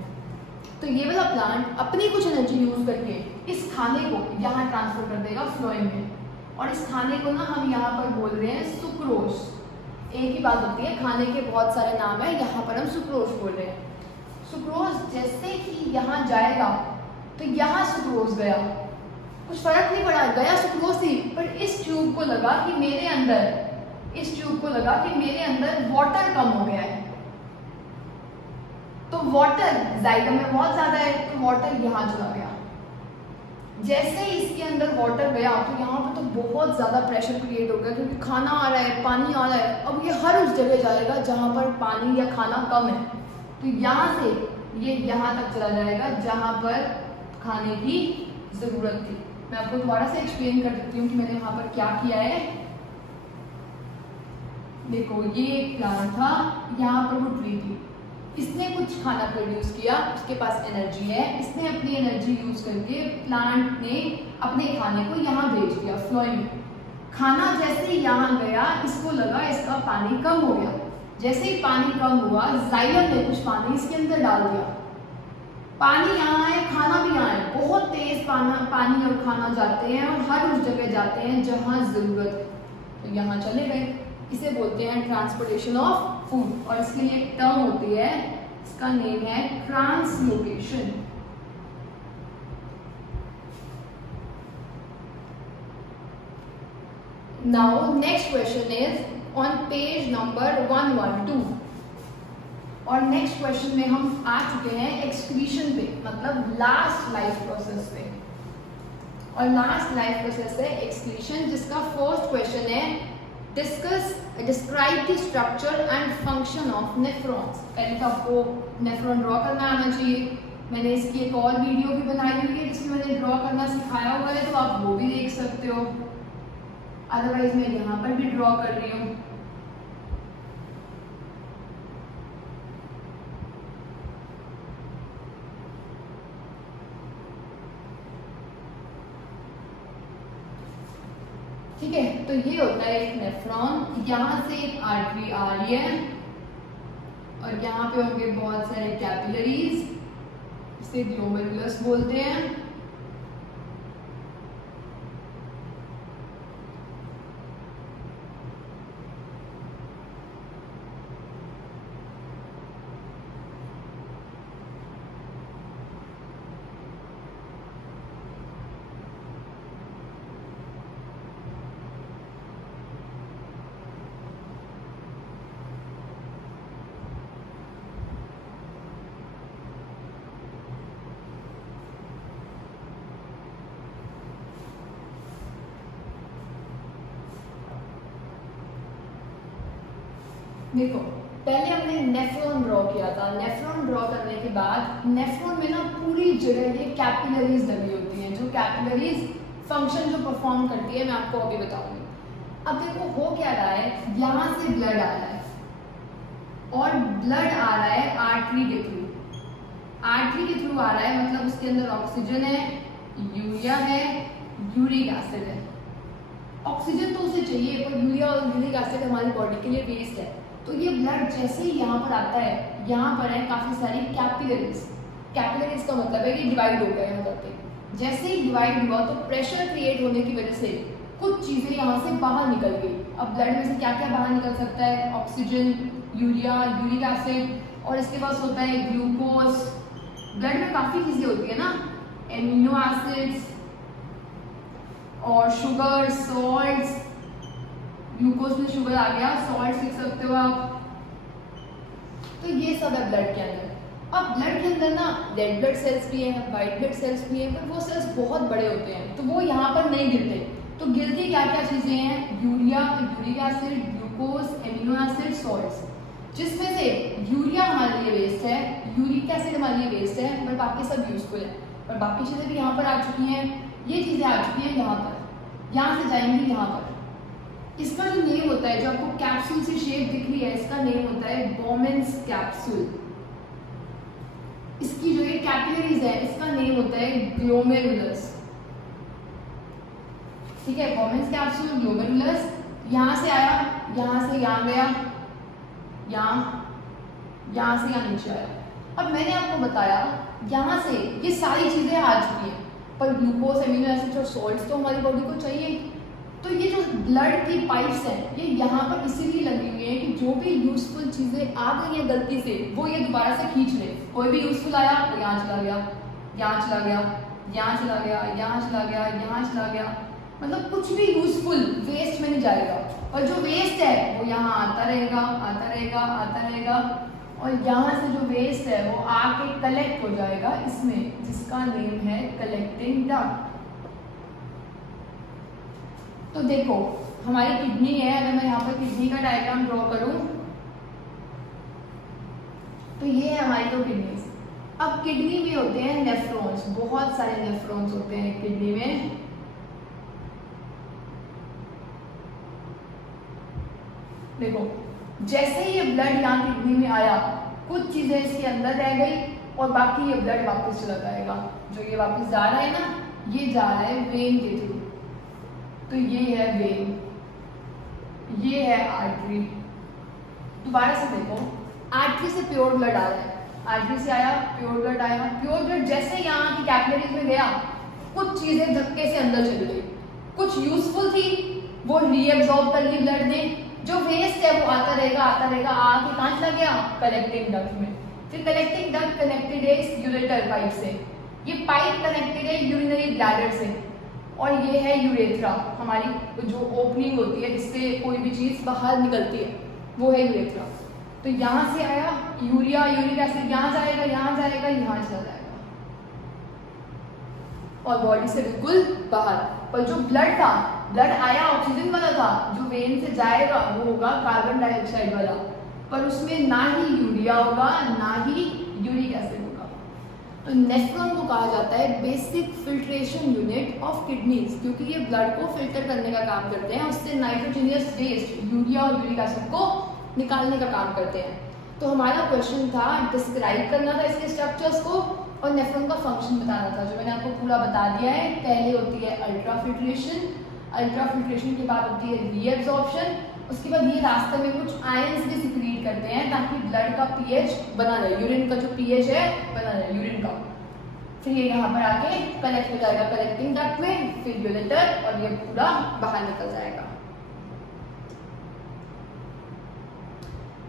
तो ये वाला प्लांट अपनी कुछ एनर्जी यूज करके इस खाने को यहाँ ट्रांसफर कर देगा फ्लोएम में, और इस खाने को ना हम यहाँ पर बोल रहे हैं सुक्रोज। एक ही बात होती है, खाने के बहुत सारे नाम है, यहाँ पर हम सुक्रोज बोल रहे हैं। सुक्रोज जैसे ही यहाँ जाएगा तो यहाँ सुक्रोज गया, कुछ फर्क नहीं पड़ा, गया सुक्रोज ही, पर इस ट्यूब को लगा कि मेरे अंदर वाटर कम हो गया है। तो वाटर जाइलम में बहुत ज्यादा है तो वाटर यहाँ चला गया। जैसे ही इसके अंदर वाटर गया तो यहाँ पर तो बहुत ज्यादा प्रेशर क्रिएट हो गया, क्योंकि खाना आ रहा है, पानी आ रहा है। अब ये हर उस जगह जाएगा जहाँ पर पानी या खाना कम है, तो यहाँ से ये यहाँ तक चला जाएगा जहाँ पर खाने की जरूरत थी। मैं आपको दोबारा से एक्सप्लेन कर देती हूँ कि मैंने वहाँ पर क्या किया है। देखो ये एक प्लांट था, यहाँ पर वो ट्री थी, इसने कुछ खाना प्रोड्यूस किया, उसके पास एनर्जी है, इसने अपनी एनर्जी यूज करके प्लांट ने अपने खाने को यहाँ भेज दिया फ्लोएम में। खाना जैसे ही यहाँ गया, इसको लगा इसका पानी कम हो गया। जैसे ही पानी कम हुआ, जाइलम ने कुछ पानी इसके अंदर डाल दिया। पानी यहाँ है, खाना भी यहाँ है, बहुत तेज पानी और खाना जाते हैं और हर उस जगह जाते हैं जहाँ जरूरत है, तो यहाँ चले गए। इसे बोलते हैं ट्रांसपोर्टेशन ऑफ फूड, और इसके लिए एक टर्म होती है, इसका नेम है translocation. Now next question is on page number 112 और नेक्स्ट क्वेश्चन में हम आ चुके हैं एक्सक्रीशन पे, मतलब लास्ट लाइफ प्रोसेस पे। और लास्ट लाइफ प्रोसेस है एक्सक्रीशन, जिसका फर्स्ट क्वेश्चन है describe the structure and function of nephrons. पहले तो आपको नेफ्रॉन ड्रॉ करना आना चाहिए। मैंने इसकी एक और वीडियो भी बनाई हुई है जिसमें मैंने ड्रॉ करना सिखाया हुआ है, तो आप वो भी देख सकते हो। अदरवाइज मैं यहाँ पर भी ड्रॉ कर रही हूँ। ठीक है, तो ये होता है एक नेफ्रॉन। यहाँ से एक आर्टरी आ रही है और यहाँ पे होंगे बहुत सारे कैपिलरीज, इसे ग्लोमेरुलस बोलते हैं। देखो, पहले हमने नेफ्रॉन ड्रॉ किया था। नेफ्रॉन ड्रॉ करने के बाद नेफ्रॉन में ना पूरी जगह ये कैपिलरीज लगी होती हैं, जो कैपिलरीज फंक्शन जो परफॉर्म करती है मैं आपको अभी बताऊंगी। अब देखो हो क्या रहा है, यहाँ से ब्लड आ रहा है और ब्लड आ रहा है आर्टरी के थ्रू। आर्टरी के थ्रू आ रहा है, मतलब उसके अंदर ऑक्सीजन है, यूरिया है, यूरिक एसिड है। ऑक्सीजन तो उसे चाहिए, पर यूरिया और यूरिक एसिड हमारी बॉडी के लिए वेस्ट है। तो ये ब्लड जैसे ही यहाँ पर आता है, यहाँ पर है काफी सारी कैपिलरीज। कैपिलरीज का मतलब है कि डिवाइड हो गया यहाँ पे। जैसे ही डिवाइड हुआ तो प्रेशर क्रिएट होने की वजह से कुछ चीजें यहाँ से बाहर निकल गई। अब ब्लड में से क्या क्या बाहर निकल सकता है? ऑक्सीजन, यूरिया, यूरिक एसिड, और इसके पास होता है ग्लूकोज। ब्लड में काफी चीजें होती है ना, एमिनो एसिड्स और शुगर, सॉल्ट्स। ग्लूकोज में शुगर आ गया, सॉल्ट लिख सकते हो आप। तो ये सब है ब्लड के अंदर। अब ब्लड के अंदर ना रेड ब्लड सेल्स भी हैं, वाइट ब्लड सेल्स भी हैं, पर वो सेल्स बहुत बड़े होते हैं तो वो यहाँ पर नहीं गिरते। तो गिरती क्या क्या चीजें हैं? Urea, uric acid, glucose, amino acid, salts. जिसमें से यूरिया हमारे लिए वेस्ट है, यूरिक एसिड हमारे लिए वेस्ट है, पर बाकी सब यूजफुल है। पर बाकी चीजें भी यहाँ पर आ चुकी हैं, ये चीजें आ चुकी हैं यहाँ पर, यहाँ से जाएंगी यहाँ पर। इसका जो नेम होता है, जो आपको कैप्सूल से शेप दिख रही है, इसका नेम होता है बोमेन्स कैप्सूल। इसकी जो ये कैपिलरीज है, इसका नेम होता है ग्लोमेरुलस। ठीक है, बोमेन्स कैप्सूल, ग्लोमेरुलस। यहाँ से आया, यहाँ से यहाँ गया, यहाँ से यहाँ नीचे आया। अब मैंने आपको बताया यहाँ से ये सारी चीजें आ चुकी हैं, पर ग्लूकोज, एमिनो एसिड और सॉल्ट्स तो हमारी बॉडी को चाहिए। तो ये जो ब्लड की पाइप्स हैं, ये यहाँ पर इसीलिए लगी हुई है कि जो भी यूजफुल चीजें आ गई हैं गलती से, वो ये दोबारा से खींच ले। कोई भी यूजफुल आया तो यहाँ चला गया, यहाँ चला गया, यहाँ चला गया, यहाँ चला गया, यहाँ चला गया। मतलब कुछ भी यूजफुल वेस्ट में नहीं जाएगा, और जो वेस्ट है वो यहाँ आता रहेगा, आता रहेगा, आता रहेगा, और यहाँ से जो वेस्ट है वो आके कलेक्ट हो जाएगा इसमें, जिसका नेम है कलेक्टिंग डक्ट। तो देखो हमारी किडनी है, अगर मैं यहाँ पर किडनी का डायग्राम ड्रॉ करूं तो ये है हमारी दो किडनीज। अब किडनी में होते हैं नेफ्रॉन्स, बहुत सारे नेफ्रॉन्स होते हैं किडनी में। देखो जैसे ही ये ब्लड यहाँ किडनी में आया, कुछ चीजें इसके अंदर रह गई और बाकी ये ब्लड वापस चला जाएगा। जो ये वापस जा रहा है ना, ये जा रहा है वेन के थ्रू। तो ये है वेन, ये है आर्टरी। दोबारा से देखो, आर्टरी से प्योर ब्लड आ रहा है, आर्टरी से आया, प्योर ब्लड आया। प्योर ब्लड जैसे यहाँ की कैपिलरीज में गया, कुछ चीजें धक्के से अंदर चली गई। कुछ यूजफुल थी वो रीएब्सॉर्ब कर ली ब्लड ने, जो वेस्ट है वो आता रहेगा, आता रहेगा, आके कहाँ चला गया? कलेक्टिंग डक्ट में। फिर कलेक्टिंग डक्ट कनेक्टेड है इस यूरेटर पाइप से, ये पाइप कनेक्टेड है यूरिनरी ब्लैडर से। और ये है यूरेथ्रा, हमारी जो ओपनिंग होती है जिससे कोई भी चीज़ बाहर निकलती है, वो है यूरेथ्रा। तो यहाँ से आया यूरिया, यूरिक एसिड यहाँ जाएगा, यहाँ जाएगा, यहाँ चला जाएगा और बॉडी से बिल्कुल बाहर। पर जो ब्लड था, ब्लड आया ऑक्सीजन वाला था, जो वेन से जाएगा वो होगा कार्बन डाइऑक्साइड वाला, पर उसमें ना ही यूरिया होगा ना ही यूरिक एसिड होगा। तो नेफ्रॉन को कहा जाता है basic filtration unit of kidneys, क्योंकि ये ब्लड को फिल्टर करने का काम करते हैं, उससे नाइट्रोजनियस वेस्ट यूरिया और यूरिक एसिड को निकालने का काम करते हैं। तो हमारा क्वेश्चन था डिस्क्राइब करना था इसके स्ट्रक्चर्स को और नेफ्रॉन का फंक्शन बताना था, जो मैंने आपको पूरा बता दिया है। पहले होती है अल्ट्रा फिल्ट्रेशन, अल्ट्रा फिल्ट्रेशन के बाद होती है रीएब्जॉर्प्शन, उसके बाद ये रास्ते में कुछ आयंस भी सिक्रीट करते हैं ताकि ब्लड का पीएच बना रहे, यूरिन का जो पीएच है बना रहे यूरिन का। फिर ये यहाँ पर आके कलेक्ट हो जाएगा कलेक्टिंग डक्ट में, फिर यूरेटर, और ये पूरा बाहर निकल जाएगा।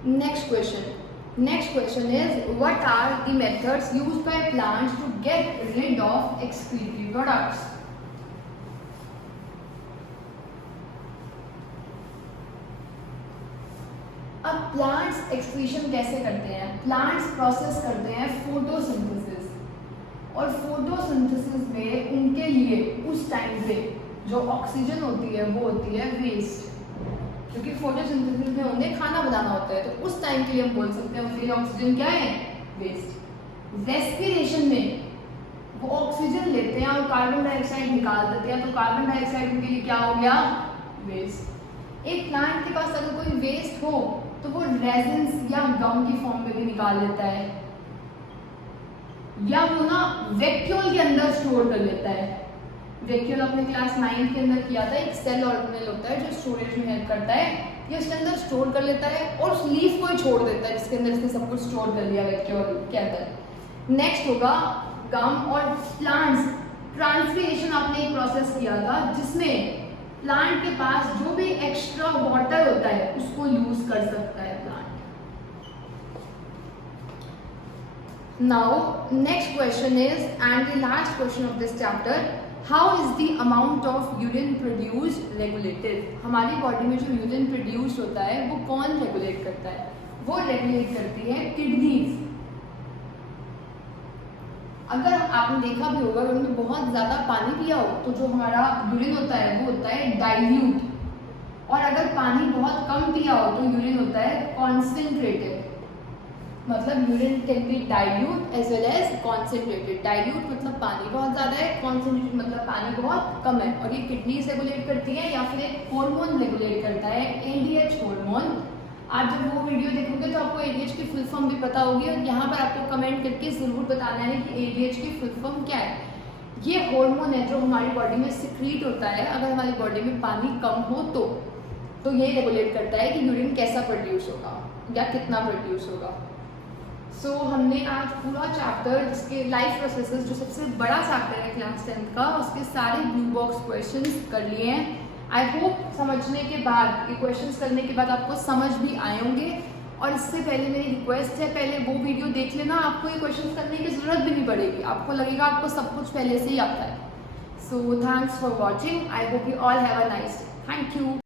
Next question is what are the methods used by plants to get rid of excretory products. अब प्लांट्स एक्सक्रीशन कैसे करते हैं? प्लांट्स प्रोसेस करते हैं फोटोसिंथेसिस, और फोटोसिंथेसिस में उनके लिए उस टाइम पे जो ऑक्सीजन होती है वो होती है वेस्ट, क्योंकि फोटोसिंथेसिस में उन्हें खाना बनाना होता है, तो उस टाइम के लिए हम बोल सकते हैं उनके लिए ऑक्सीजन क्या है? वेस्ट। रेस्पिरेशन में वो ऑक्सीजन लेते हैं और कार्बन डाइऑक्साइड निकाल देते हैं, तो कार्बन डाइऑक्साइड उनके लिए क्या हो गया? वेस्ट। एक प्लांट के पास अगर कोई वेस्ट हो तो वो रेजिन्स या गम की फॉर्म में भी निकाल लेता है, या वो ना वैक्यूल के अंदर स्टोर कर लेता है। वैक्यूल अपने क्लास 9 के अंदर किया था, एक सेल ऑर्गेनेल होता है जो स्टोरेज में हेल्प करता है, ये उसके अंदर स्टोर कर लेता है और उस लीफ को ही छोड़ देता है जिसके अंदर इसने सब कुछ स्टोर कर लिया वैक्यूल के अंदर। नेक्स्ट होगा गम और प्लांट्स। ट्रांसपिरेशन आपने एक प्रोसेस किया था जिसमें प्लांट के पास जो भी एक्स्ट्रा वाटर होता है उसको यूज कर सकता है plant. Now next question is and the last question of this chapter, how is the amount of urine produce regulated. हमारी बॉडी में जो यूरिन प्रोड्यूस होता है वो कौन रेगुलेट करता है? वो रेगुलेट करती है किडनीज। अगर आपने देखा भी होगा, अगर उन्होंने बहुत ज़्यादा पानी पिया हो तो जो हमारा यूरिन होता है वो होता है डाइल्यूट, और अगर पानी बहुत कम पिया हो तो यूरिन होता है कॉन्सेंट्रेटेड। मतलब urine can be dilute as well as concentrated. Dilute मतलब पानी बहुत ज़्यादा है, कॉन्सेंट्रेटेड मतलब पानी बहुत कम है, और ये किडनीज रेगुलेट करती है या फिर एक हार्मोन रेगुलेट करता है, एडीएच हार्मोन। आप जब वो वीडियो देखोगे तो आपको एडीएच की फुल फॉर्म भी पता होगी, और यहाँ पर आपको कमेंट करके ज़रूर बताना है कि एडीएच की फुल फॉर्म क्या है। ये हार्मोन है जो हमारी बॉडी में सिक्रीट होता है अगर हमारी बॉडी में पानी कम हो तो ये रेगुलेट करता है कि यूरिन कैसा प्रोड्यूस होगा या कितना प्रोड्यूस होगा। सो हमने आज पूरा चैप्टर जिसके लाइफ प्रोसेसेस जो सबसे बड़ा चैप्टर है क्लास 10 का, उसके सारे ब्लू बॉक्स क्वेश्चंस कर लिए हैं। आई होप समझने के बाद, ये क्वेश्चंस करने के बाद आपको समझ भी आए होंगे। और इससे पहले मेरी रिक्वेस्ट है, पहले वो वीडियो देख लेना, आपको ये क्वेश्चंस करने की ज़रूरत भी नहीं पड़ेगी, आपको लगेगा आपको सब कुछ पहले से ही आता है। So thanks for watching, I hope you all have a nice day. Thank you.